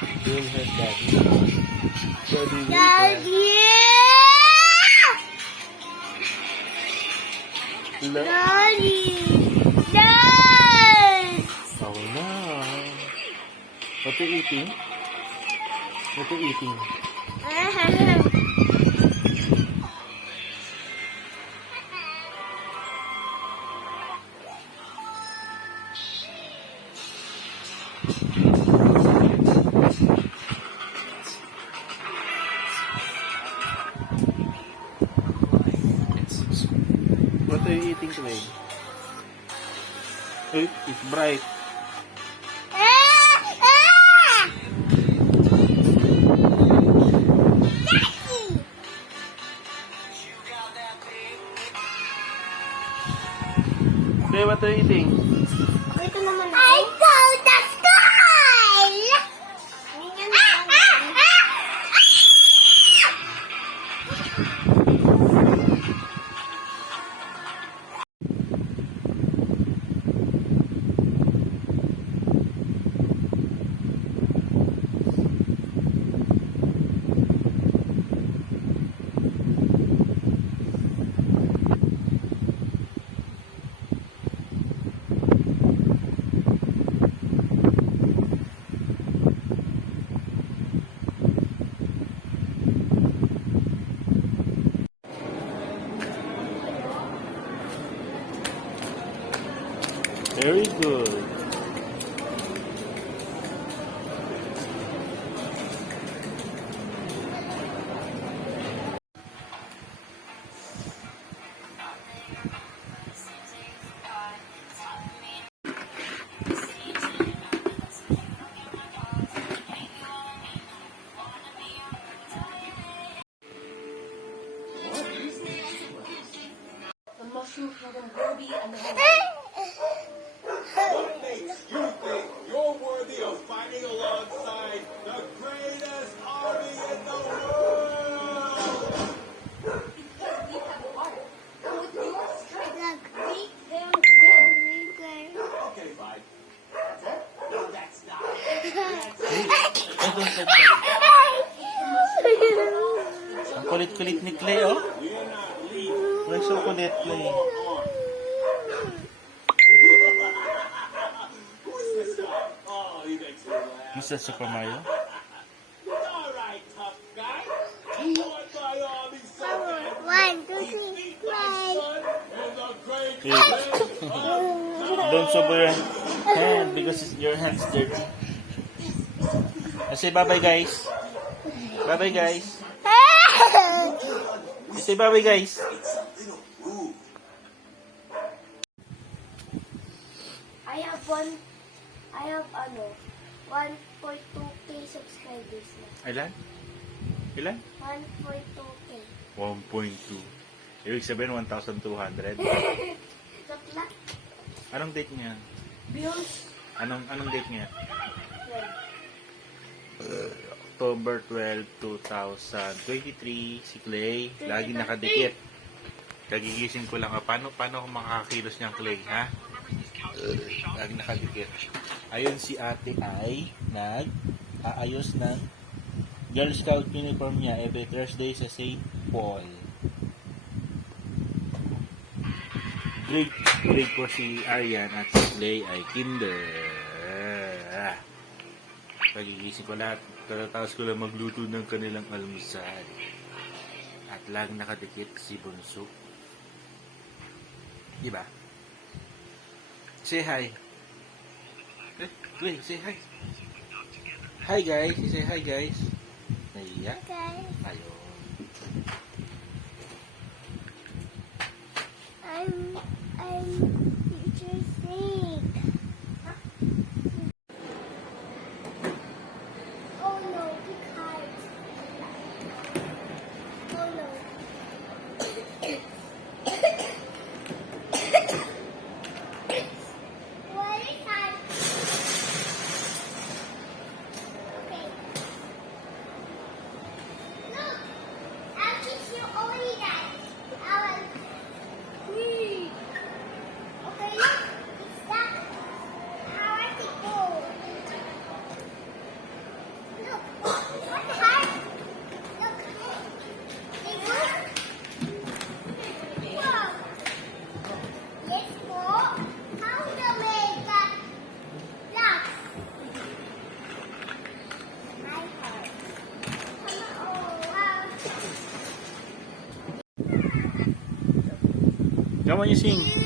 Will her daddy. Daddy will Daddy! Look. Daddy! Dad! Oh no. What you eating? What you eating? What are you eating today? It's bright. Today, what are you eating? Ito naman ako. I go the sky! Very good. The mushroom head and Ruby and the What makes you think you're worthy of fighting alongside the greatest army in the world? because we have water. And with your strength, Look. we can win. Okay, fine. That's it? No, that's not. Ang kulit-kulit ni Clay, oh. We're not leaving. Like so kulit, Clay. Who's this guy? Oh, he makes me laugh. Mr. Super Mario. All right, tough guy. You want my army so bad? 1, 2, 3, Meet my son and the great Hey. Don't sober your hand because your hand's dirty. Say bye-bye, guys. Bye-bye, guys. Say bye-bye, guys. I have 1.2k subscribers na. Ilan? Ilan? 1.2k. 1.2. Ibig sabihin, 1,200. Tatla? Anong date niya? Views? Anong date niya? Well, October 12, 2023. Si Clay, lagi nakadikit. Kagigising ko lang. Paano ako makakakilos niyang Clay, ha? Lagi nakadikit. Ayun si ate ay nag-aayos ng Girl Scout uniform niya every Thursday sa St. Paul. Grade po si Arian at si Clay ay kinder. Pagigising ko lahat. Katatapos ko lang magluto ng kanilang almusal. At lang nakadikit si Bunso. Diba? Say hi. Clay, say hi. Hi guys. Say hi guys. Naiya. okay. Ayun. I'm teacher sick. Oh no, because. Oh no. What is that? Okay. Look, I'll teach you only that. Okay, look, it's that Heart. Look. Wow. Yes po. How to make that blocks? My heart. Oh, wow. Come on, you sing.